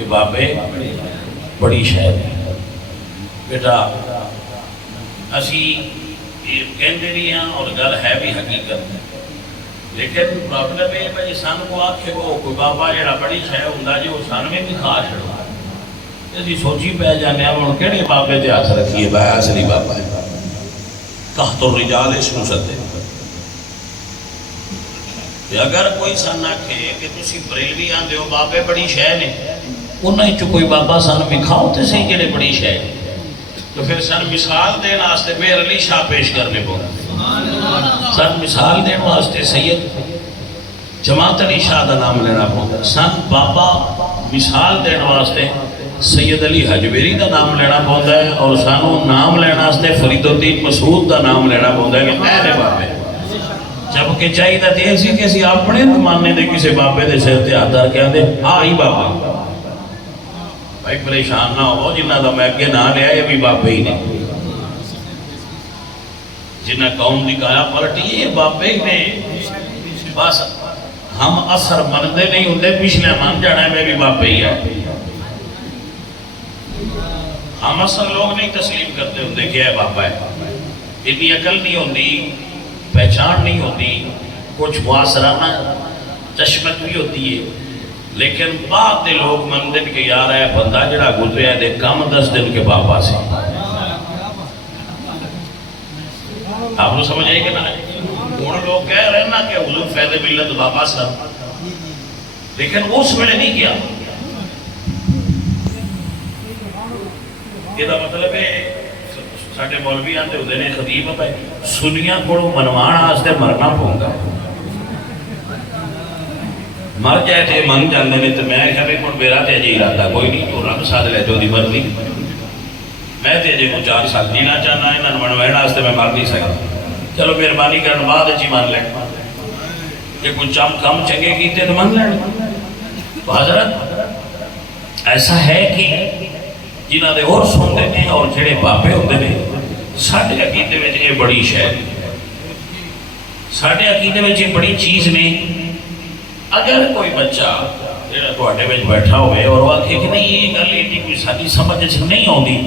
کہ بابے بڑی شاید ہے بیٹا اسی کہندے بھی ہیں اور گل ہے بھی حقیقت، لیکن پرابلم ہے بھائی سان کو آکھے کو کوئی بابا جڑا بڑی شے ہوندا جی وہ سان میں بھی کھا چھڑا اسی سوچی پہ جانے ہوں کہڑے بابے تے ہاتھ رکھیے بھائی اصلی بابا ہے تحت الرجال اسم ستے اگر کوئی سن آکھے کہ تسی بریلوی آندے ہو بابے بڑی شے نے انہیں چو کوئی بابا سن بکھاؤ تے صحیح جڑے بڑی شے تو پھر سن مثال دین واسطے میر علی شاہ پیش کرنے کو سن مثال دین واسطے سید جماعت علی شاہ دا نام لینا پہنتا سن بابا مثال دین واسطے سید علی حجویری دا نام لینا پہنتا ہے اور سانو نام لینا واسطے فرید الدین مسعود دا نام لینا پہنتا ہے کہ میرے بابے جبکہ چاہیے تھا ایسی کسی اپنے زمانے دے کسی بابے دے سر تے ہاتھ دار کے آندے آئی بابا بھائی پریشان نہ ہو جنہ دا میں اگے نہ لیا یہ بھی بابے ہی نہیں جنہ قوم دی کایا پلٹی یہ بابے ہی نہیں بس ہم اثر مندے نہیں ہوندے پچھلے من جانا ہے میں بھی بابے ہی ہے ہم اثر لوگ نہیں تسلیم کرتے ہوندے کہ ہے بابا ہے اتنی عقل نہیں ہوندی پہچان نہیں ہوتی کچھ معاصرانہ چشمت بھی ہوتی ہے لیکن بعد دے لوگ مندن کے یار ہے بندہ جڑا گزرے دے کم 10 دن کے بابا سے آپ نے سمجھ آئی کہ نہ ان لوگ کہہ رہے ہیں نا کہ حضور فیض ملت بابا صاحب لیکن اس میں نہیں کیا یہ مطلب ہے ساڑھے مولوی آتے ہوتے ہیں خطیب ہے سنیاں کو منوان آستے مرنا پہنگا مر جائے تھے من جاندے میں تو میں کہا کون میرا تے جی ارادہ کوئی نہیں تو رب ساتھ لے جو دی مرضی میں تے جی کو 4 سال جینا چاہنا ہے انہوں نے منوین آستے میں مر نہیں سکتا چلو مہربانی کرنے بعد اچھی مان لیں کہ کچھ کم چنگے کیتے تو مان لیں تو حضرت ایسا ہے کہ جنہ دے اور سوندے ہیں اور جڑے بابے ہوندے ہیں ساڑھے عقیدے میں یہ بڑی شہر ساڑھے عقیدے میں یہ بڑی چیز نہیں اگر کوئی بچہ جڑا تو آٹے میں بیٹھا ہوئے اور وہ آکھے کہ نہیں یہ گل ایڈی کوئی ساری سمجھ سے نہیں ہوندی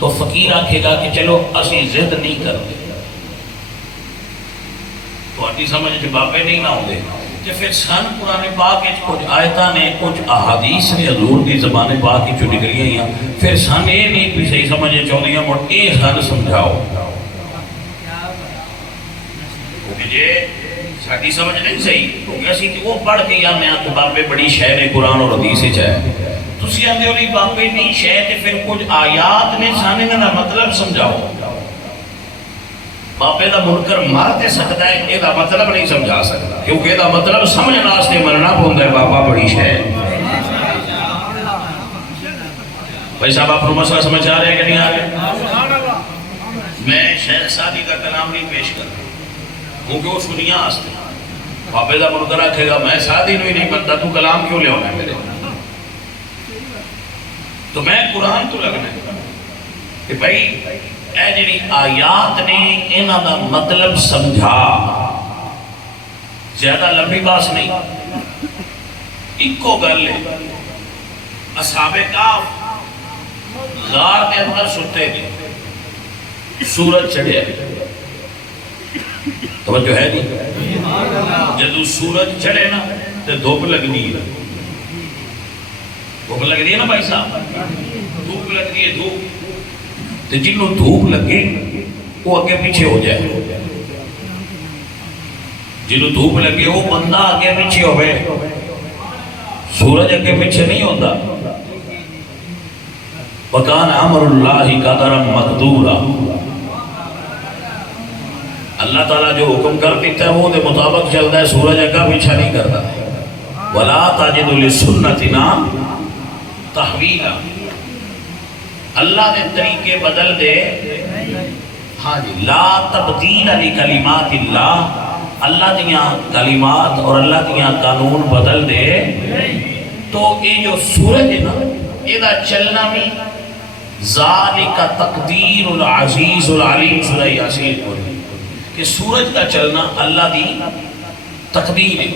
تو فقیر آکھے گا کہ چلو اسی ضد نہیں کرتے تو آٹی سمجھ سے بابے نہیں نہ ہوندے کہ پھر سن قرآن پاک کچھ آیتاں نے کچھ احادیث نے حضور دی زبان پاک کی جو نکلی ہیں پھر سن یہ نہیں بھی صحیح سمجھے چاہتے ہیں اور اے سن سمجھاؤ کیونکہ یہ ساڑھی سمجھ نہیں صحیح کیونکہ اسی کہ وہ پڑھ کے یا میں تو بابے بڑی شے نے قرآن اور حدیث چاہے تو اسی آندے ہوئی بابے نہیں شے تے پھر کچھ آیات نے سانے کا مطلب سمجھاؤ بابے دا منکر مارتے سکتا ہے یہ دا مطلب نہیں سمجھا سکتا کیونکہ یہ دا مطلب سمجھنا اس نے مرنا پہنتا ہے بابا بڑی شے بھائی صاحب آپ مسئلہ سمجھ آ رہے ہیں کہ نہیں آ رہے میں شیخ سادی کا کلام نہیں پیش کر رہا کیونکہ وہ سنیا آستے بابے دا منکر آکھے گا میں سادی نہیں بنتا تو کلام کیوں لے ہونا ہے میرے تو میں قرآن تو لگنا ہے کہ بھائی اے جنی آیات نے انہاں دا مطلب سمجھا زیادہ لمبی باس نہیں ایک کو گل لے اصحاب کہف غار کے اندر ستے تھے سورج چڑھے توجہ ہے نہیں جدو سورج چڑھے نا تو دھوپ لگنی ہے دھوپ لگ رہی ہے نا بھائی صاحب دھوپ لگ رہی ہے دھوپ تو جنہوں دھوپ لگے وہ آگے پیچھے ہو جائے جنہوں دھوپ لگے وہ بندہ آگے پیچھے ہوئے سورج آگے پیچھے نہیں ہوتا وَقَانَ عَمْرُ اللَّهِ قَدَرًا مَقْدُورًا اللہ تعالیٰ جو حکم کر دیتا ہے وہ دے مطابق چلتا ہے سورج آگا پیچھا نہیں کرتا وَلَا تَجِدُ لِسُنَّتِنَا تَحْوِيلًا اللہ نے طریقے بدل دے ہاں جی لا تبدیل لکلمات اللہ اللہ دیاں کلمات اور اللہ دیاں قانون بدل دے تو یہ جو سورج ہے نا یہ دا چلنا بھی ذالک تقدیر العزیز العلیم سورہ یاسین کو کہ سورج کا چلنا اللہ دی تقدیر ہے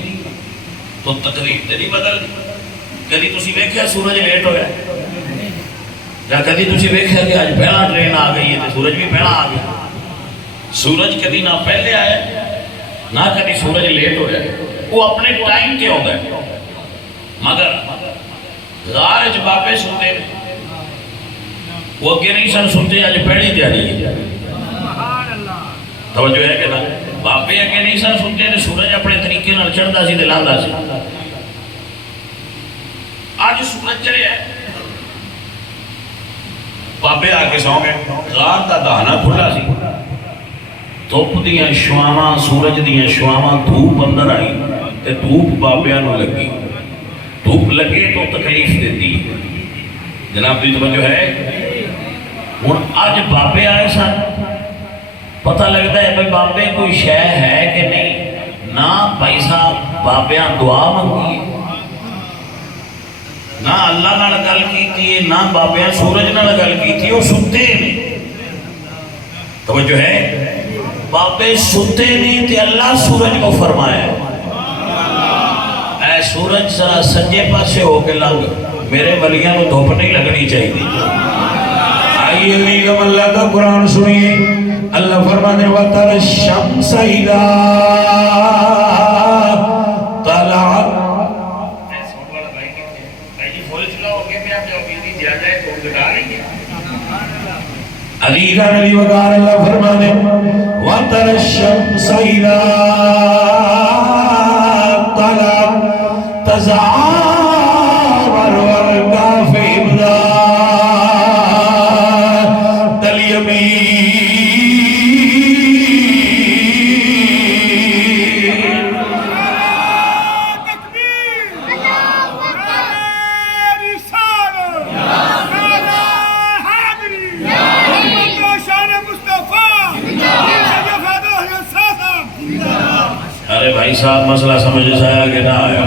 تو تقدیر تے نہیں بدل کدی تسی ویکھیا سورج لیٹ ہویا یا کدی تسی ویکھیا کہ اج پہلا ٹرین آ گئی ہے تو سورج بھی پہلا آ گیا؟ سورج کدی نہ پہلے آیا نہ کدی سورج لیٹ ہویا، وہ اپنے ٹائم تے ہوتا ہے۔ مگر غار وچ بابے سنتے نے، وہ اگے نہیں سن سنتے، اج پہلی تیاری ہے۔ توجہ ہے کہ نہ؟ بابے اگے نہیں سن سنتے نے، سورج اپنے طریقے نال چڑھدا سی تے لاندا سی۔ اج سورج چڑھیا ہے، بابے آ کے سو گئے، غار دا دہانا کھلا سی، دھوپ دیاں شعاواں، سورج دیاں شعاواں، دھوپ اندر آئی تے دھوپ بابیاں نوں لگی۔ دھوپ لگے تو تکلیف دیتی ہے، جناب دی توجہ ہے۔ ہن اج بابے آئے سن، پتہ لگتا ہے بھائی بابے کوئی شے ہے کہ نہیں، نہ بھائی صاحب بابیاں دعا منگی نہ اللہ نال گل کیتی، نہ بابیاں سورج نال گل کیتی، وہ ستے نے۔ توجہ ہے، بابے ستے نہیں تے اللہ سورج کو فرمایا اے سورج ذرا سجے پاسے ہو کے لنگ، میرے ولیاں کو دھوپ نہیں لگنی چاہیے۔ آئیے میگم اللہ کا قرآن سنیے، اللہ فرمانے وَتَرَ الشَّمْسَ إِذَا طَلَعَتْ۔ علیگان علی وقار اللہ فرمانے وَتَرَ الشَّمْسَ إِذَا طَلَعَتْ تَزَاوَرُ عَنْ كَهْفِهِمْ ذَاتَ الْيَمِينِ۔ ارے بھائی صاحب مسئلہ سمجھ سے آیا کہ نہ آیا؟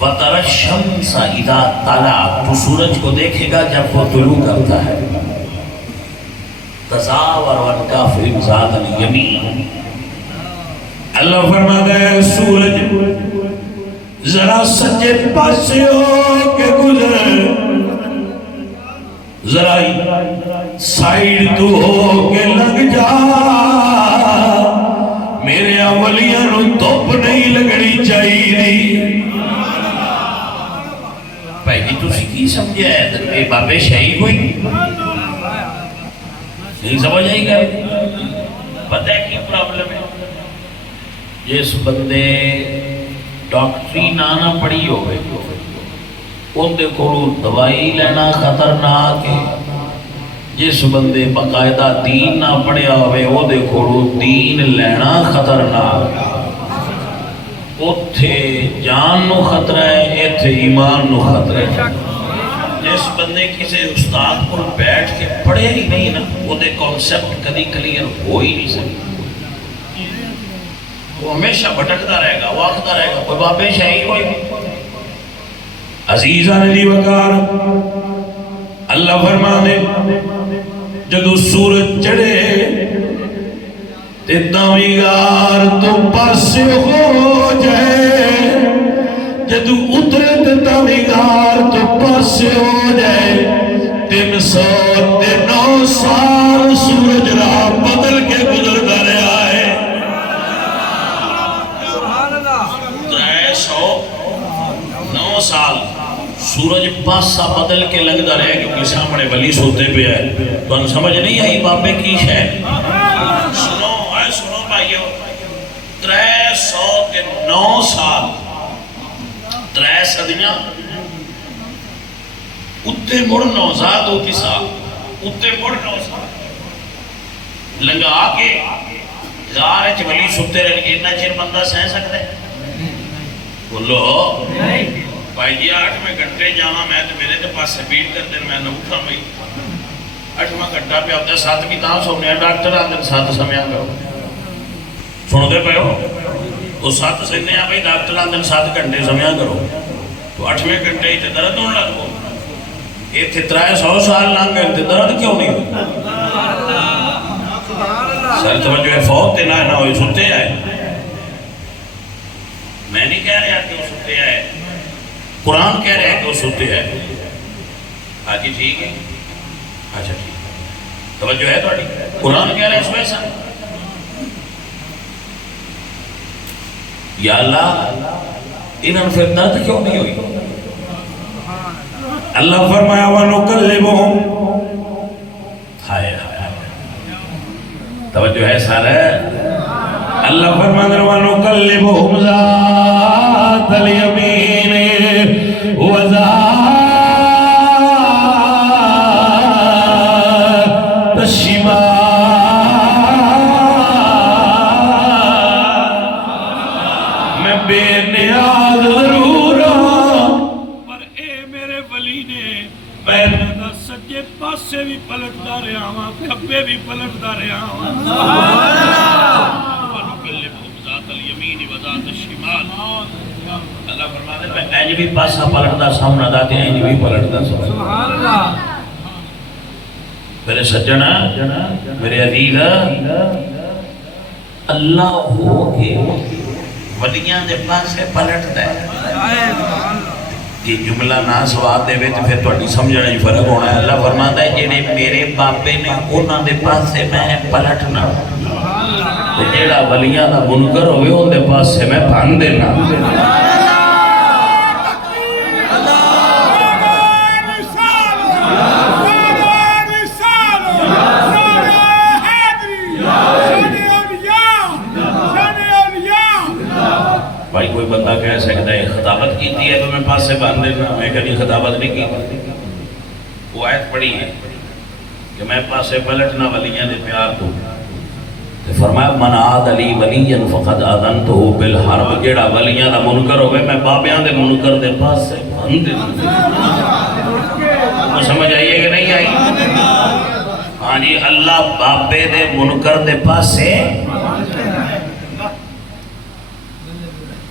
وَتَرَ الشَّمْسَ إِذَا طَلَعَتْ، تو سورج کو دیکھے گا جب وہ طلوع کرتا ہے، تَزَاوَرُ عَنْ كَهْفِهِمْ ذَاتَ الْيَمِينِ۔ اللہ فرماتا ہے سورج ذرا سجے پاسے ہو کے گزر، ذرا سائیڈ تو ہو کے لگ جا، میرے اولیاں نو دھوپ نہیں لگنی چاہیے۔ بھائی جی تسی کی سمجھا ہے؟ اے بابے شہی کوئی نہیں سمجھ آئی گا؟ پتہ ہے کی پرابلم ہے؟ جس بندے ڈاکٹری نہ پڑھی ہوئے ان دے کولوں دوائی لینا خطرناک ہے، جس بندے باقاعدہ دین نہ پڑھیا ہوئے وہ دے کولوں دین لینا خطرناک، اتھے جان نو خطرہ ہے، ایتھے ایمان نو خطرہ ہے۔ جس بندے کسی استاد کو بیٹھ کے پڑھے ہی نہیں نا، وہ دے کانسیپٹ کدی کلیئر ہو ہی نہیں سکتے، وہ ہمیشہ بھٹکتا رہے گا، وہ آکھتا رہے گا کوئی بابے شاہی کوئی نہیں۔ عزیزان علی وقار اللہ فرمانے جدو سورج چڑھے تے تاویگار تو پاسے ہو جائے، جدو اترے تے تاویگار تو پاسے ہو جائے، 309 سال سورج راہ بدل کے گزرتا رہا ہے۔ 309 سال سورج پاسا بدل کے لگتا رہے کیونکہ سامنے ولی سوتے پہ ہے۔ تو ان سمجھ نہیں آئی بابے کی شے؟ سنو اے سنو بھائیو، 309 سال 3 صدیاں اتے مڑ 9 سال ہوتی سال اتے مڑ 9 سال لنگا کے غار وچ ولی سوتے رہے، اتنا چیر بندہ سہ سکتا ہے؟ بولو بھائی جی 8ویں گھنٹے جاواں میں تو میرے تے پاس سپیڈ کر دیں، میں نہ اٹھا بھائی 8واں گھنٹہ پہ آتا ہے، 7 بھی تاں سونے ہیں، ڈاکٹر آندر 7 سمیا کرو، سنو دے پہو تو 7 سمنے ہیں بھائی، ڈاکٹر آندر 7 گھنٹے سمیا کرو، تو 8ویں گھنٹے ہی تے درد ہونے لگ گو، یہ تے 300 سال لانگ گئے تے درد کیوں نہیں ہوئی؟ سر توجہ ہے، فوت تے نہ ہوئی، ستے آئے، میں نہیں کہہ رہا کہ وہ ستے آئے، قرآن کہہ رہے ہیں کہ وہ سوتے ہیں. ہاں جی ٹھیک ہے. اچھا ٹھیک ہے, توجہ ہے تھوڑی. قرآن کہہ رہے ہیں سوئے سن. یا اللہ انہوں نے پھر درد کیوں نہیں ہوئی؟ اللہ فرمایا وَنُقَلِّبُهُمْ. ہائے ہائے توجہ ہے سارا. اللہ فرمایا وَنُقَلِّبُهُمْ ذَاتَ الْيَمِينِ وَذَاتَ الشِّمَالِ. میں بے نیاز ضرور ہوں پر اے میرے ولی نے میں سجے پاسے بھی پلٹتا رہا ہوں, کھبے بھی پلٹتا رہا ہوں. اللہ فرماتے ہیں میں اینج بھی پاسا پلٹتا سامنا داتے ہیں, اینج بھی پلٹتا سامنا. میرے سجنہ میرے عزیز, اللہ ہو کے ولیاں دے پاسے پلٹتا ہے. یہ جملہ نہ سواد دے وے تو پھر تھوڑی سمجھنا ہی فرق ہونا ہے. اللہ فرماتا ہے جنہیں میرے باپے نے انہاں دے پاسے میں پلٹنا, تو جیڑا ولیاں دا منکر ہوئے ان دے پاسے میں بھان دینا. بھائی کوئی بندہ کہہ سکتا ہے خطابت کی تھی ہے تو میں پاس سے باندھ دینا, میں کبھی خطابت نہیں کی. وہ آیت پڑھی ہے کہ میں پاس سے پلٹنا ولیاں دے پیار کو. فرمایا من عاد علی ولیاً فقد آذنتہ بالحرب. جیڑا ولیاں دا منکر ہوئے میں بابیاں دے منکر دے پاس سے باندھ دینا. وہ سمجھ آئیے کہ نہیں آئی؟ ہاں جی, اللہ بابے دے منکر دے پاس سے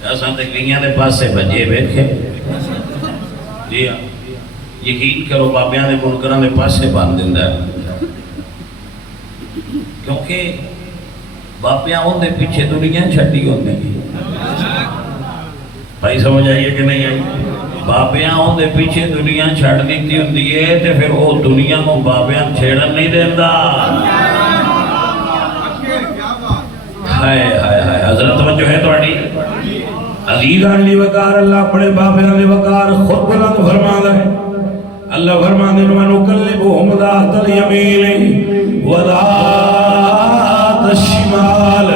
ایسا تکلیاں دے پاس سے بجے بیٹھے. جی ہاں, یقین کرو بابیاں دے منکران دے پاس سے باندھ دیندہ ہے, کیونکہ باپیاں ہوں دے پیچھے دنیا چھٹی ہوندی. بھائی سمجھ آئیے کہ نہیں آئی؟ باپیاں ہوں دے پیچھے دنیا چھٹ دیتی ہوندی ہے تو پھر وہ دنیا کو باپیاں چھیڑن نہیں دیندہ. ہائے ہائے ہائے حضرت توجہ ہے توڑی. عزیزان لی وقار اللہ اپنے باپیاں لی وقار خود بلند فرما دے. اللہ فرما دے وَنُقَلِّبُهُمْ ذَاتَ الْيَمِينِ وَذَاتَ الشِّمَالِ.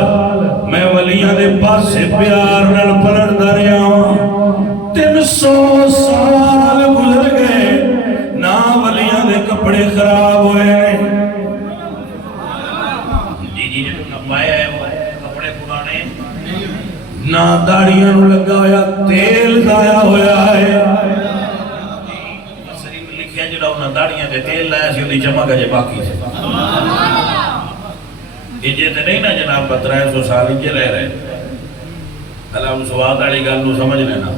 میں ولیاں دے پاس سے پیار نل پلٹ داریا ہوں. 300 سال گزر گئے نہ ولیاں دے کپڑے خراب ہوئے. جی جی نپایا ہے وہ کپڑے پرانے, نہ داڑیاں نو لگا ہویا تیل ضائع ہویا ہے. سریم لکھیا جڑا انہاں داڑیاں تے تیل لایا سی اودی چمک اجے باقی سے. یہ تے نہیں نا جناب 1500 سال انجے رہ رہے. اللہ اس سواد والی گل نو سمجھ لینا.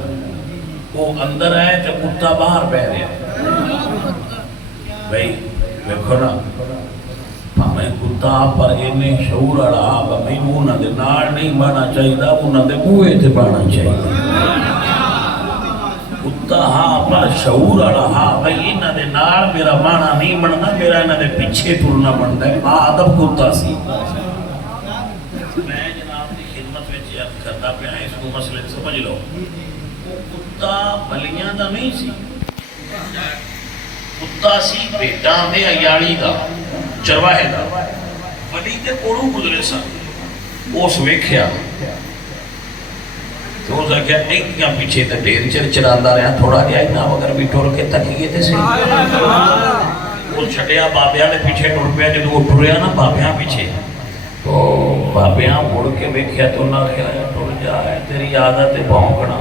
وہ اندر آئے تے کتا باہر پہ رہے. بھائی دیکھو نا, میں کتا پر انہیں شعور اڑا میں انہاں دے نال نہیں بانا چاہیے, انہاں دے بوئے تے بانا چاہیے. کتا ہاں پر شعور اڑا ہاں بھائی انہاں دے نال میرا بانا نہیں بننا, میرا انہاں دے پیچھے ٹرنا بنتا ہے. ادب کتا سی. میں جناب دی خدمت وچ عرض کرتا پیا اس کو مسئلے سمجھ لو. وہ کتا بلیاں دا نہیں سی, کتا سی بیٹاں دے عیالی دا, چرواہے دا. ولی تے کوڑوں گزرے سن, اس ویکھیا تو اس آکھیا ایک یا پیچھے تے ڈیر چر چراندہ رہا تھوڑا گیا نا اگر بھی ٹور کے تکیے تے سے. وہ چھٹیا بابیاں نے پیچھے ٹور پیا, جدو وہ ٹوریا نا بابیاں پیچھے تو بابیاں مڑ کے ویکھیا تو نہ کیا ٹور جا ہے تیری عادت بھونکنا.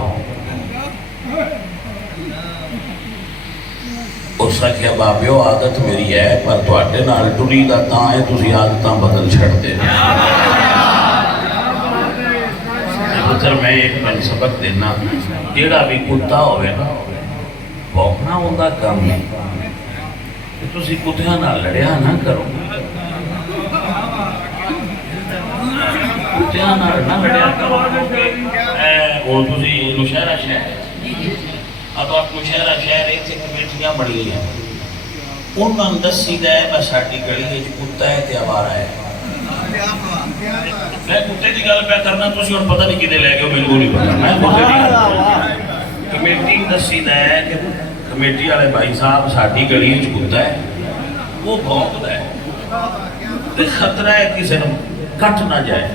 اس کا کیا بابیو عادت میری ہے پر تواڈے نال ٹری دا تاں ہے تسی عادتاں بدل چھڑ دے. پتر میں ایک من سبق دینا, جیڑا بھی کتا ہوئے نا بھونکنا ہوندا کم نہیں. تسی کتیاں نال لڑیا نہ کرو, کتیاں نال نہ لڑیا کرو. وہ تسی نشہرہ شہر اب آپ مشہرہ شہر اتنے کمیٹیاں بڑی ہیں انہوں نے دسی دا ہے بس ساڈی گلی وچ کتا ہے تے آوارہ ہے میں کتے کی گل پہ کرنا تسی ہن پتہ نہیں کدے لے گئے بالکل نہیں پتہ میں کتے کی گل کمیٹی دسی دا ہے کہ کمیٹی والے بھائی صاحب ساڈی گلی وچ کتا ہے وہ بھونکدا ہے تے خطرہ ہے کسی نے کٹ نہ جائے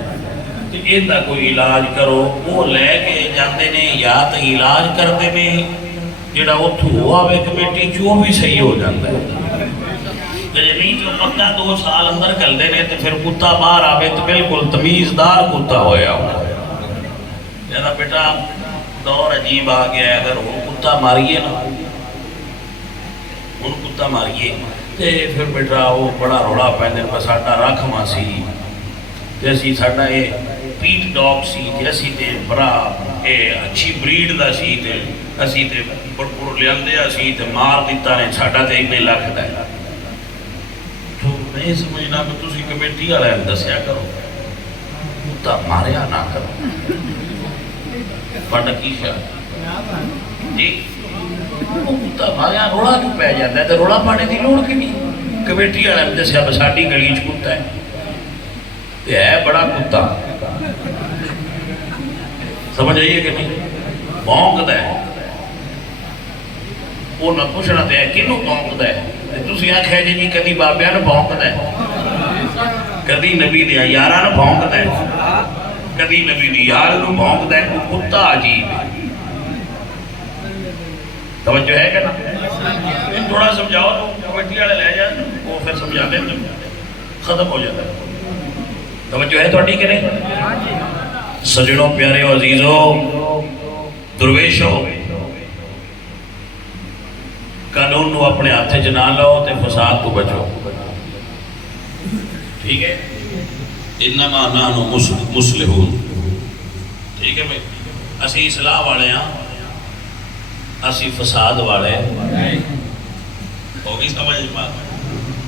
تے ایندا کوئی علاج کرو وہ لے کے جاندے نے یا تے علاج کردے نے جڑا اتھوں آوے کمیٹی چ وہ بھی صحیح ہو جاتا ہے نہیں جو پکا 2 سال اندر کھلتے ہیں تو پھر کتا باہر آوے تو بالکل تمیزدار کتا ہویا ہوا بیٹا دور عجیب آ گیا ہے اگر وہ کتا ماریے نا ان کتا ماریے تو پھر بیٹا وہ بڑا روڑا پہنے پر ساڈا رکھواں سی تے اسی ساڈا یہ پیٹ ڈاگ سی تے اسی تے بڑا اچھی بریڈ دا سی تے اسی تے بڑپور لیاندے اسی تے مار دیتا نے ساڈا تے 1 لاکھ دا ہے تو نہیں سمجھنا کہ تسی کمیٹی والے دسیا کرو کتا ماریا نہ کرو بڑا کی شاید جی وہ کتا ماریا روڑا کیوں پہ جاتا ہے تو روڑا پانے کی لوڑ کی نہیں کمیٹی والے دسیا بس ساڈی گلی چ کتا ہے یہ ہے بڑا کتا سمجھ آئیے کہ نہیں بھونکتا ہے وہ نہ پوچھنا تے ہے کنوں بھونکتا ہے تسی آکھیا جی کدی بابیاں نوں بھونکتا ہے کدی نبی دے یاراں نوں بھونکتا ہے کدی نبی دی یار نوں بھونکتا ہے وہ کتا عجیب ہے توجہ ہے کہ نا تھوڑا سمجھاؤ تو کمیٹی والے لے جائیں وہ پھر سمجھا دیں ختم ہو جاتا ہے توجہ ہے تھوڑی کہ نہیں سجنوں پیارے و عزیزوں درویشوں قانون نو اپنے ہاتھ چ نہ لو تے فساد تو بچو ٹھیک ہے انما نحن مصلحون ٹھیک ہے بھائی اسی اصلاح والے ہاں اسی فساد والے ہوگی سمجھ بات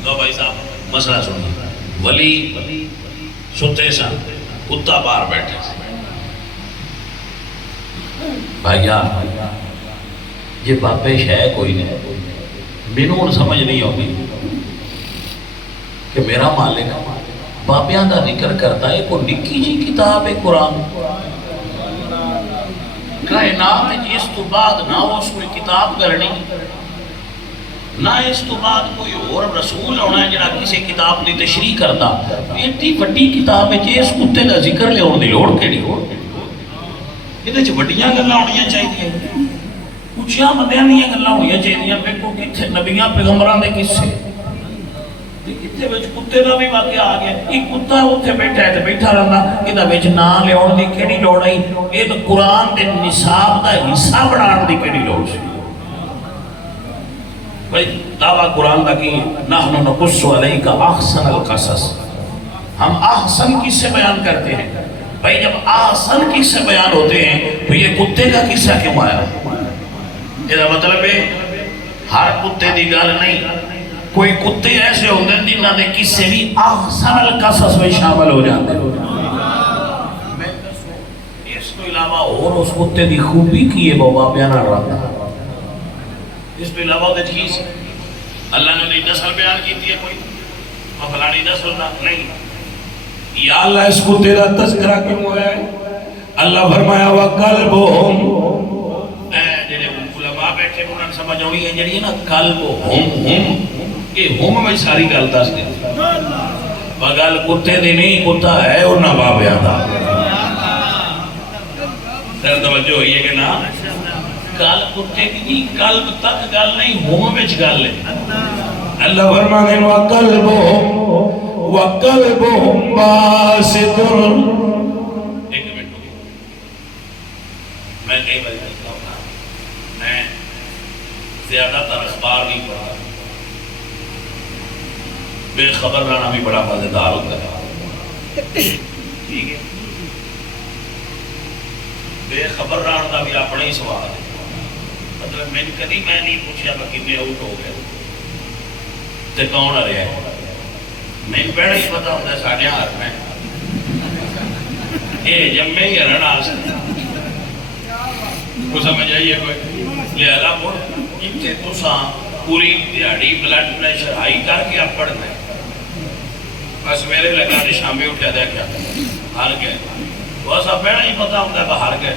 تو بھائی صاحب مسئلہ سنیے ولی ستے سن کتا باہر بیٹھے بھائیا یہ بابش ہے کوئی نہیں مینوں سمجھ نہیں ہوگی کہ میرا مالک بابیاں دا ذکر کرتا ہے کوئی نکی جی کتاب ہے قرآن کائنات جس تو بعد نہ اس کوئی کتاب کرنی نہ اس تو بعد کوئی اور رسول ہونا ہے جڑا کسی کتاب دی تشریح کرتا اتنی وڈی کتاب ہے جس کتے دا ذکر لے ہونے دی لوڑ کیڑی یہ تو وڈیاں گلاں ہونیاں چاہیے اچھیاں بندیاں دیاں گلاں ہونیاں چاہیے دیکھو کتنے نبیاں پیغمبراں دے قصے کتے وچ کتے دا بھی واقعہ آ گیا ایک کتا اوتھے بیٹھا ہے تے بیٹھا رہندا ایں دا وچ نام لیاون دی کیڑی لوڑ ہے اے تے قرآن دے نصاب دا حصہ بنان دی کیڑی لوڑ سی بھائی دعویٰ قرآن دا کی نحن نقص علیک احسن القصص ہم احسن قصے بیان کرتے ہیں بھائی جب احسن قصے بیان ہوتے ہیں تو یہ کتے کا قصہ کیوں آیا یہ مطلب ہے ہر کتے دی گل نہیں کوئی کتے ایسے ہوتے ہیں جنہاں دے قصے بھی احسن القصص میں شامل ہو جاتے ہیں اس کو علاوہ اور اس کتے دی خوبی کی ہے بابا بیانہ رہتا اس پہ علاوہ ہوتے چیز اللہ نے نہیں نسل بیان کی ہے کوئی فلانی نسل نہ نہیں یا اللہ اس کو تیرا تذکرہ کیوں ہوا ہے اللہ فرمایا وَقَلْبُهُمْ جنہیں علماء بیٹھے انہوں نے سمجھ ہونی ہے جنہیں نا قلبُهُمْ یہ ہم میں ساری گل دس دیں بغل کتے دی نہیں کتا ہے اور نہ بابیا تھا سر توجہ ہوئی ہے کہ نا گل کتے کی قلب تک گل نہیں ہوم وچ گل ہے اللہ فرمانے وَقَلْبُهُمْ بَاسِطٌ ایک منٹ میں کئی بار کہتا ہوں میں زیادہ تر اخبار نہیں پڑھا بے خبر رہنا بھی بڑا مزیدار ہوتا ہے ٹھیک ہے بے خبر رہنا کا بھی اپنا ہی سوال ہے مطلب میں کدی میں نہیں پوچھا کہ کتنے آؤٹ ہو گئے تے کون آ رہا ہے میں پہلے ہی پتا ہوتا ہے ساڑھے ہاتھ میں یہ جمے ہی ہرن آ سکتا کو سمجھ آئیے کوئی لہذا مڑ اتنے تساں پوری دیہڑی بلڈ پریشر ہائی کر کے آپ پڑھنا ہے. بس میرے لگا نے شامی اٹھا دیا کیا ہار گئے. بس آپ پہنا ہی پتا ہوتا ہے کہ ہار گئے.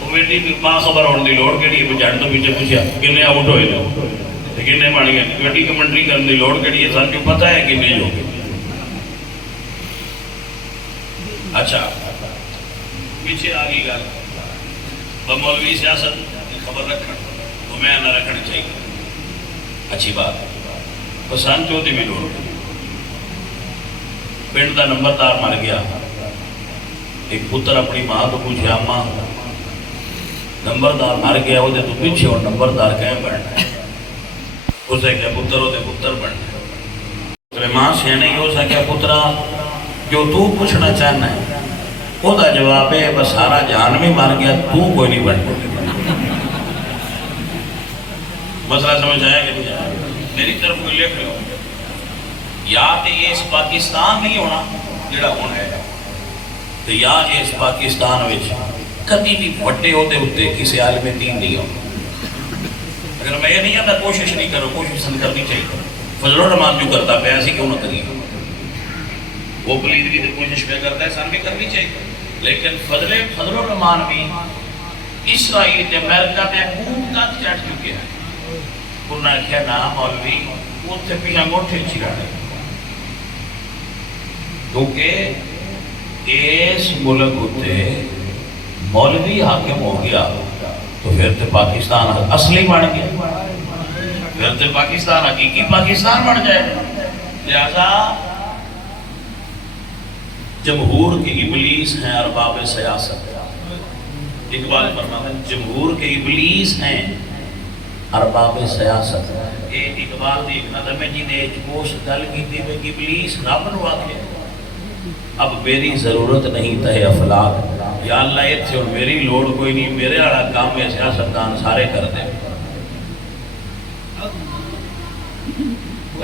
وہ میری ماں خبر ہونے کی لوڑ کہڑی ہے. جڑ تو پیچھے پوچھا کنے آؤٹ ہوئے تھے کنے بن گئے. ویڈی کمنٹری کرنے کی لوڑ کہڑی ہے. سر جو پتا ہے کنے جو گئے. اچھا پیچھے آ گئی گل مولوی سیاست کی خبر رکھنا تو میں نہ رکھنا چاہیے. اچھی بات پسند چوتھی میں لوڑ پنڈ کا نمبردار مر گیا. ایک پتر اپنی ماں کو پوچھا ماں نمبردار مر گیا وہ تو پیچھے اور نمبردار کہیں بننا. اسے کیا پتر وہ پتر بننا. ماں سے نہیں ہو سکیا پترا جو تو پوچھنا چاہنا ہے وہ جواب ہے بس سارا جہان بھی مر گیا تو کوئی نہیں بن. مسئلہ سمجھ آیا کہ نہیں آیا؟ میری طرف کوئی لکھ لو یا تو یہ اس پاکستان نہیں ہونا جڑا ہونا ہے تو یا اس پاکستان وچ کبھی بھی وڈے ہوتے ہوتے کسی عالم دین نہیں ہونا. اگر میں یہ نہیں آتا کوشش نہیں کرو. کوشش کرنی چاہیے. فضل الرحمان جو کرتا پہ ایسی کیوں نہ کریے. وہ پلیدگی تو کوشش پہ کرتا ہے سان بھی کرنی چاہیے. لیکن فضل الرحمان بھی اسرائیل تے امریکہ تے خوب تک چڑھ چکے ہیں. انہوں نے کہا نا مولوی اتنے پیچھا گوٹھے چرانے کیونکہ اس ملک ہوتے مولوی حاکم ہو گیا تو پھر تو پاکستان اصلی بن گیا. پھر تو پاکستان حقیقی پاکستان بن جائے. لہذا جمہور کے ابلیس ہیں ارباب سیاست. اقبال فرماتا ہے جمہور کے ابلیس ہیں ارباب سیاست. یہ اقبال دی ایک نظم ہے جنہیں اس گل کی تھی کہ ابلیس رب نو آکھے اب میری ضرورت نہیں تہ افلاک. یا اللہ اتھے اور میری لوڑ کوئی نہیں. میرے والا کام ہے سیاستدان سارے کر دیں.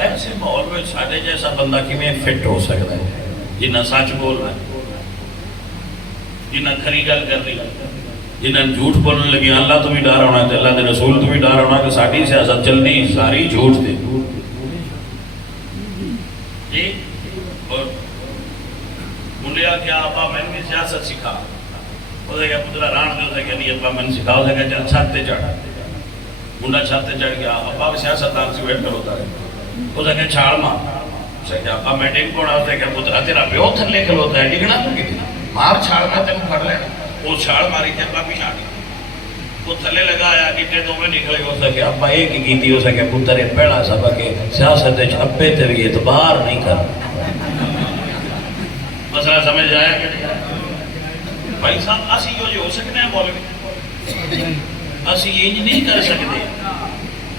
ایسے ماحول میں ساڈے جیسا بندہ کیویں فٹ ہو سکتا ہے جنہ سچ بول رہا ہے جنہ کھری گل کر رہی جنہ جھوٹ بولنے لگی. اللہ تو بھی ڈر ہونا ہے اللہ کے رسول تو بھی ڈر ہونا کہ ساری سیاست چلنی ساری جھوٹ دے. جی اور منڈیا کیا ابا میں بھی سیاست سکھا. وہ کیا پترا ران دے کہ نہیں ابا میں سکھا. وہ کہا چل چھت تے چڑھا. منڈا چھت تے چڑھ گیا. ابا بھی سیاست دان سے ویٹ کر ہوتا ہے. وہ کہا چھاڑ ماں. ابا میں ڈنگ کوڑا ہوتا ہے کہ پترا تیرا پیو تھلے کھلوتا ہے ڈگنا تو کتنا مار چھاڑ میں تینوں پڑ لینا. وہ چھاڑ ماری تھے ابا بھی چھاڑ. وہ تھلے لگایا گٹے تو میں نکلے ہو سکے. ابا ایک ہی گیتی ہو سکے پتر یہ پہلا سبق ہے سیاست ابے تے بھی اعتبار نہیں کر. مسئلہ سمجھ آیا کہ نہیں بھائی صاحب اسی جو ہو سکتے ہیں مولوی اسی یہ نہیں کر سکتے.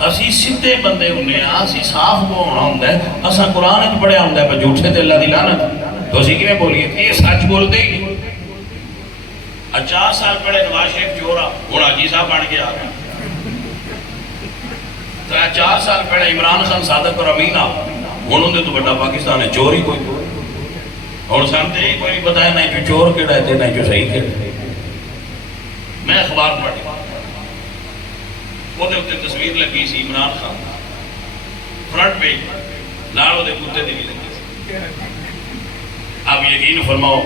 اسی سیدھے بندے ہونے ہیں. اسی صاف ہونا ہوتا ہے. اساں قرآن وچ پڑھیا ہوتا ہے پر جھوٹے تے اللہ دی لعنت. تو اسی کیویں بولیے کہ یہ سچ بولتے ہی نہیں. 4 سال پہلے نواز شریف چورا ہوں حاجی صاحب بن کے آ گیا. 4 سال پہلے عمران خان صادق اور امین ہوں اندر تو بڑا پاکستان ہے چور ہی کوئی. اور سن تو یہ کوئی نہیں بتایا نہیں جو چور کہڑا ہے نہیں جو صحیح کہڑا. میں اخبار پڑھی وہ تصویر لگی سی عمران خان فرنٹ پیج نال وہ کتے دی بھی لگی سی. اب یقین فرماؤ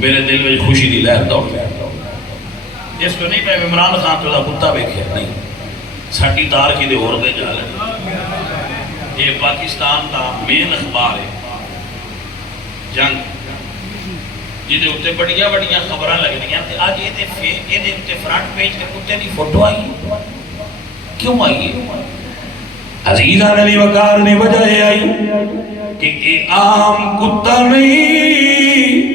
میرے دل میں خوشی دی لہر دوڑ گئی. اس کو نہیں پہ عمران خان تو کتا ویکھیا نہیں ساڈی تار کی دے اور دے جا لے. یہ پاکستان کا مین اخبار ہے جنگ جہدے اتنے بڑیاں بڑیاں خبراں لگدیاں تے اج یہ فرنٹ پیج تے کتے دی فوٹو آئی. کیوں آئی ہے؟ عزیزان علی وقار نے وجہ یہ آئی کہ یہ عام کتا نہیں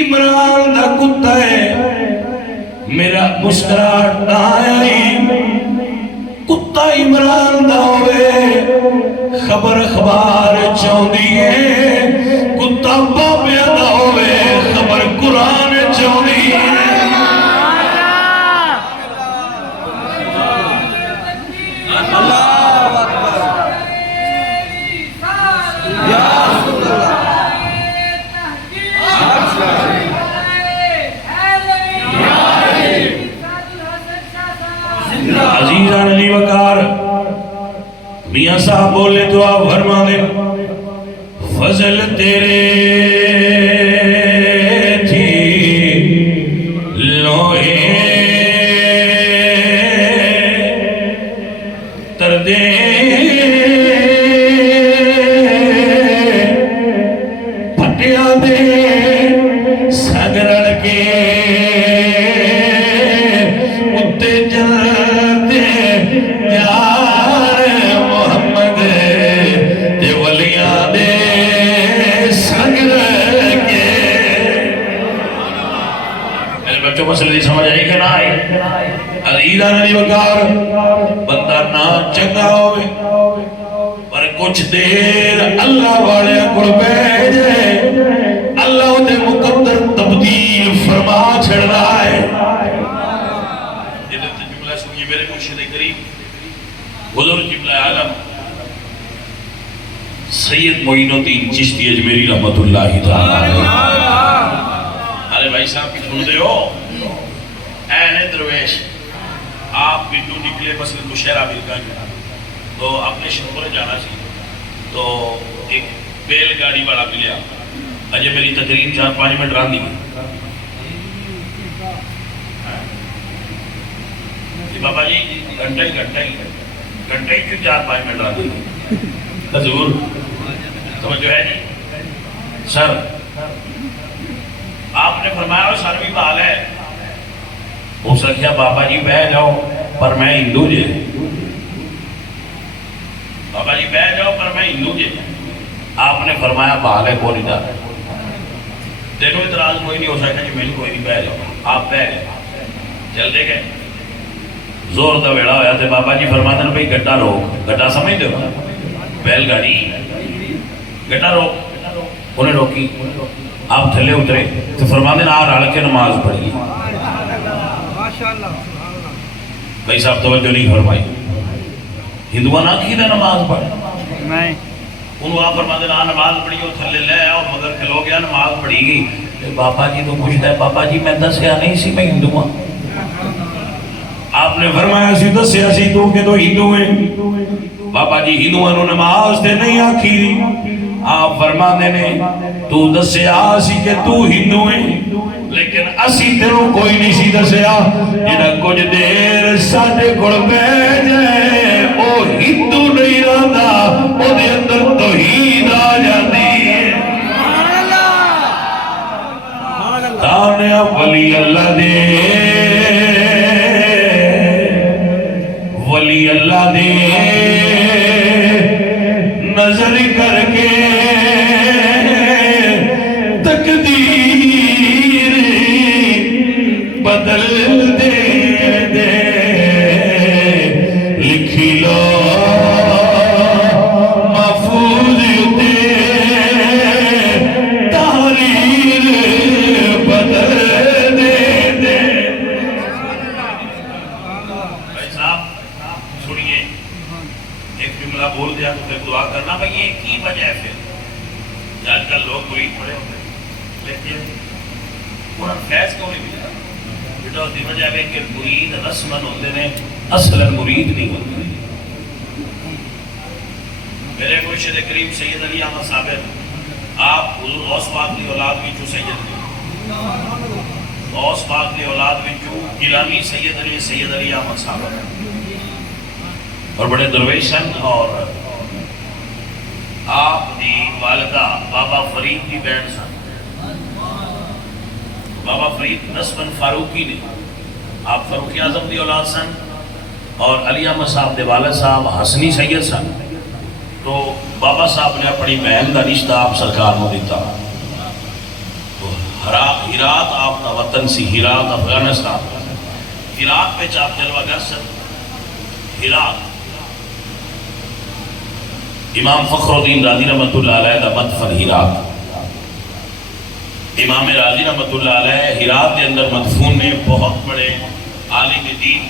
عمران دا کتا ہے. میرا مسکراہٹ نہ آئی کتا عمران دا ہوئے خبر اخبار چاہندی ہے. کتا بابیا دا ہوئے خبر قرآن چاہندی ہے. میاں صاحب بولے تو آپ فرما دیں فضل تیرے تھی لوہے تردے پھٹیا دے سگرڑ کے اتے جلدے یار محمد تے ولیاں دے سگرڑ کے. میرے بچوں مسئلہ دی سمجھ آئی کہ نہ آئی؟ عزیزہ نبی وقار بندہ نہ چنگا ہوئے پر کچھ دیر اللہ والے کڑ بیجے اللہ دے مقدر تبدیل فرما چھڑ رہا ہے. جنہوں نے جملہ سنیے میرے مرشد کریم حضور جملہ عالم سید معین الدین چشتی اجمیری رحمت اللہ تعالی. ارے بھائی صاحب کی سن دے ہو این درویش آپ بھی جو نکلے مثلا مشہرہ ملکا تو آپ نے شنپورے جانا چاہیے تو ایک بیل گاڑی والا ملیا اجے میری تقریر 4-5 منٹ ران دی بابا جی گھنٹہ ہی کیوں 4-5 منٹ ران دی حضور سمجھو ہے جی سر آپ نے فرمایا وہ سر بھی بحال ہے ہو سکیا بابا جی بہ جاؤ پر میں ہندو جے بابا جی بہ جاؤ پر میں ہندو جے. آپ نے فرمایا بحال ہے کوئی نہیں تینوں اعتراض کوئی نہیں ہو سکتا جی میں کوئی نہیں بہ جاؤ. آپ بہ گئے چل دے گئے زور دا ویڑا ہویا تھے بابا جی فرما دیں بھئی گٹا روک گٹا سمجھ دے ہو بیل گاڑی گٹا روک انہیں روکی آپ تھلے اترے تو فرما دیں آر آڑ کے نماز پڑھی. بھائی صاحب توجہ نہیں فرمائی ہندوہ نہ کی دے نماز پڑھ انہوں آپ فرما دے نماز پڑھی ہو تھلے لے آؤ مگر کھلو گیا نماز پڑھی گئی. بابا جی تو پوچھتا ہے بابا جی میں دسیا نہیں سی میں ہندو ہوں. آپ نے فرمایا سی دسیا سی تو کہ تو ہندو ہیں. بابا جی ہندو انہوں نماز تے نہیں آکھی. آپ فرما دینے تو دسیا سی کہ تو ہندو ہیں لیکن اسی تیروں کوئی نہیں سی دسیا جنہ کچھ دیر ساڑھے گڑ بیجے او ہندو نہیں رہتا او دے اندر توحید آ جاتی ہے. تانے ولی اللہ دے ولی اللہ دے نظر کر کے تقدیر بدل دے لکھی لو محفوظ دے تحریر بدل دے. بھائی صاحب سنیے ایک جملہ بول دیا تو پھر دعا کرنا بھئی یہ کی وجہ ہے پھر آج کل لوگ مرید پڑے ہوتے لیکن انہوں فیض کیوں نہیں ملتا بیٹا دی وجہ ہے کہ مرید رسمن ہوتے ہیں اصلا مرید نہیں ہوتے. میرے مرشد کریم سید علی احمد صاحب آپ حضور غوث پاک کی اولاد میں جو سید علی غوث پاک کی اولاد میں جو گیلانی سید علی احمد صاحب اور بڑے درویش ہیں اور آپ دی والدہ بابا فرید کی بہن سن. بابا فرید نسبن فاروقی نے آپ فاروقی اعظم دی اولاد سن اور علی احمد صاحب دے والد صاحب حسنی سید سن. تو بابا صاحب نے اپنی بہن کا رشتہ آپ سرکار کو دیتا. تو ہرات آپ کا وطن سی ہرات افغانستان ہرات پہ چاپ جلوہ گر سن. ہرات امام فخر الدین رازی رحمت اللہ علیہ کا مدفن ہرات. امام رازی رحمت اللہ علیہ ہرات کے اندر مدفون میں بہت بڑے عالم دین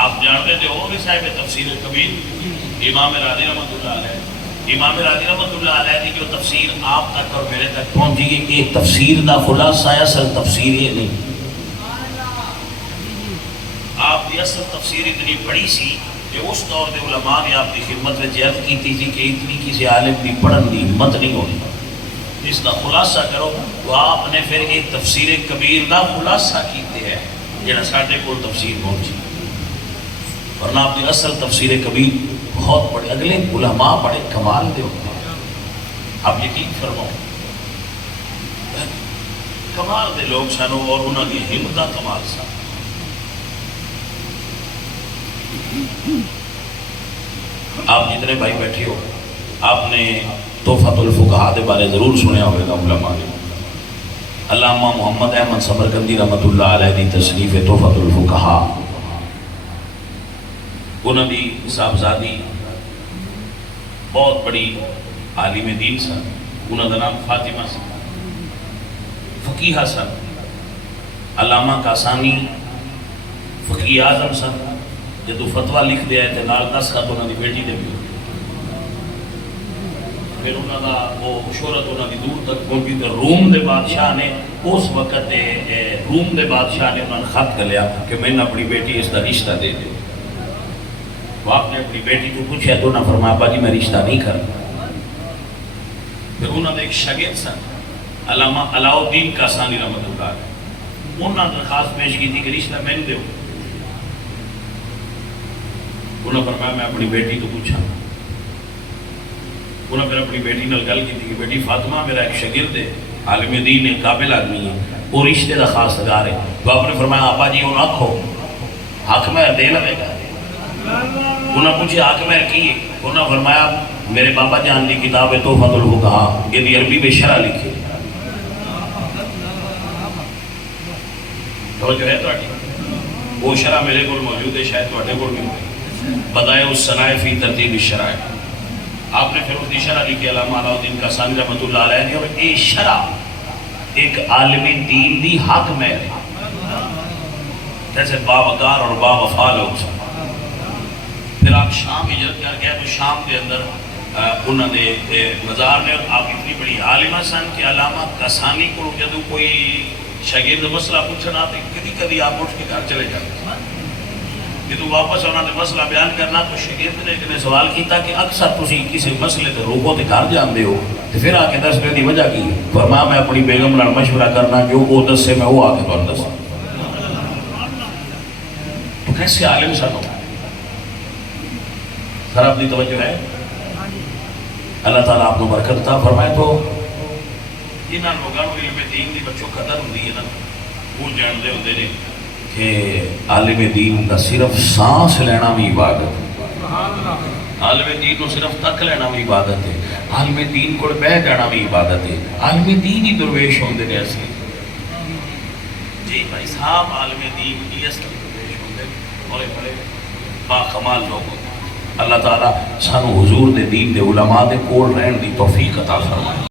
آپ جانتے تھے وہ بھی صاحب تفسیر کبیر امام رازی رحمت اللہ علیہ. امام رازی رحمت اللہ علیہ کی جو تفسیر آپ تک اور میرے تک پہنچی ہے کہ تفسیر دا خلاصہ ہے اصل تفسیر یہ نہیں. آپ کی اصل تفسیر اتنی بڑی سی کہ اس دور کے علماء نے آپ کی خدمت میں عرض کی تھی کہ اتنی کسی عالم کی پڑھن کی ہمت نہیں ہونی. اس کا خلاصہ کرو تو آپ نے پھر ایک تفسیر کبیر کا خلاصہ کیتے ہیں جہاں ساڈے کو تفسیر پہنچی. ورنہ آپ کی اصل تفسیر کبیر بہت بڑے اگلے علماء بڑے کمال دے ہوتے ہیں. آپ یقین فرماؤ کمال دے لوگ سن اور انہوں کی ہمت کمال سن. آپ جتنے بھائی بیٹھے ہو آپ نے تحفۃ الفقہاء کے بارے ضرور سنیا ہوگا. علماء نے علامہ محمد احمد سمرقندی رحمۃ اللہ علیہ کی تصنیف تحفۃ الفقہاء انہوں کی صاحبزادی بہت بڑی عالم دین سن. انہوں کا نام فاطمہ سن. فقیہ سن. علامہ کاسانی فقیہ اعظم سن. جدو فتویٰ لکھ دیا ہے تو نال نسخت انہوں کی بیٹی دے بھی. پھر انہوں کا وہ شہرت انہوں کی دور تک پہنچی تو روم دے بادشاہ نے اس وقت روم دے بادشاہ نے انہوں نے خط کر لیا کہ میں نے اپنی بیٹی اس کا رشتہ دے دے. تو آپ نے اپنی بیٹی کو پوچھا تو انہوں نے فرمایا ابا جی میں رشتہ نہیں کرتا. پھر انہوں نے ایک شاگرد سن علامہ علاء الدین کاسانی رحمۃ اللہ علیہ. انہوں نے درخواست پیش کی تھی کہ رشتہ میں دو. انہوں نے فرمایا میں اپنی بیٹی کو پوچھا. انہوں نے پھر اپنی بیٹی نے گل کی تھی کہ بیٹی فاطمہ میرا ایک شاگرد ہے عالم دین ہے قابل آدمی ہے وہ رشتے کا خاص گار ہے. تو آپ نے فرمایا آپا جی انہوں آکھو حق مہر دے لے گا. انہوں نے پوچھا حق مہر کی ہے. انہوں نے فرمایا میرے بابا جان کی کتاب ہے تحفۃ الفقہاء یہ عربی میں شرح لکھی تو جو ہے وہ شرح میرے کو موجود ہے شاید تھوڑے کو بھی بدائے اس صنائع فی ترتیب الشرائع. آپ نے پھر اس کی شرح لکھی علامہ علاء الدین کاسانی رحمۃ اللہ علیہ نے. اور یہ شرح ایک عالم دین دی حق میں جیسے باوقار اور باوفا لوگ سن. پھر آپ شام ہجرت کر گئے تو شام کے اندر انہوں نے مزار میں آپ اتنی بڑی عالمہ سن کہ علامہ کاسانی کو جدو کوئی شاگرد مسئلہ پوچھنا تو کدی کدی آپ اٹھ کے گھر چلے جاتے. جدو واپس انہوں نے مسئلہ بیان کرنا تو شاگرد نے ایک نے سوال کیتا کہ اکثر تسی کسی مسئلے تے روکو تے گھر جاندے ہو تو پھر آ کے دسنے دی وجہ کی. فرمایا میں اپنی بیگم نال مشورہ کرنا جو وہ دسے میں وہ آ کے تمہیں دسا. تو کیسے عالم سن ہو. سر اپنی توجہ ہے اللہ تعالیٰ آپ کو برکت عطا فرمائے. تو انہاں لوگاں نوں علم دین دی بچوں قدر ہوندی ہے نا وہ جانتے ہوندے نے کہ عالم دین کا صرف سانس لینا بھی عبادت ہے. عالم دین کو صرف تک لینا بھی عبادت ہے. عالم دین کو بہ جانا بھی عبادت ہے. عالم دین ہی درویش ہوندے نے اصلی. جی بھائی صاحب عالم دین کی اصلی درویش ہوندے بڑے بڑے باکمال لوگ ہوندے. اللہ تعالیٰ سانو حضور دے دین دے علماء دے کول رہن دی توفیق عطا فرمائے.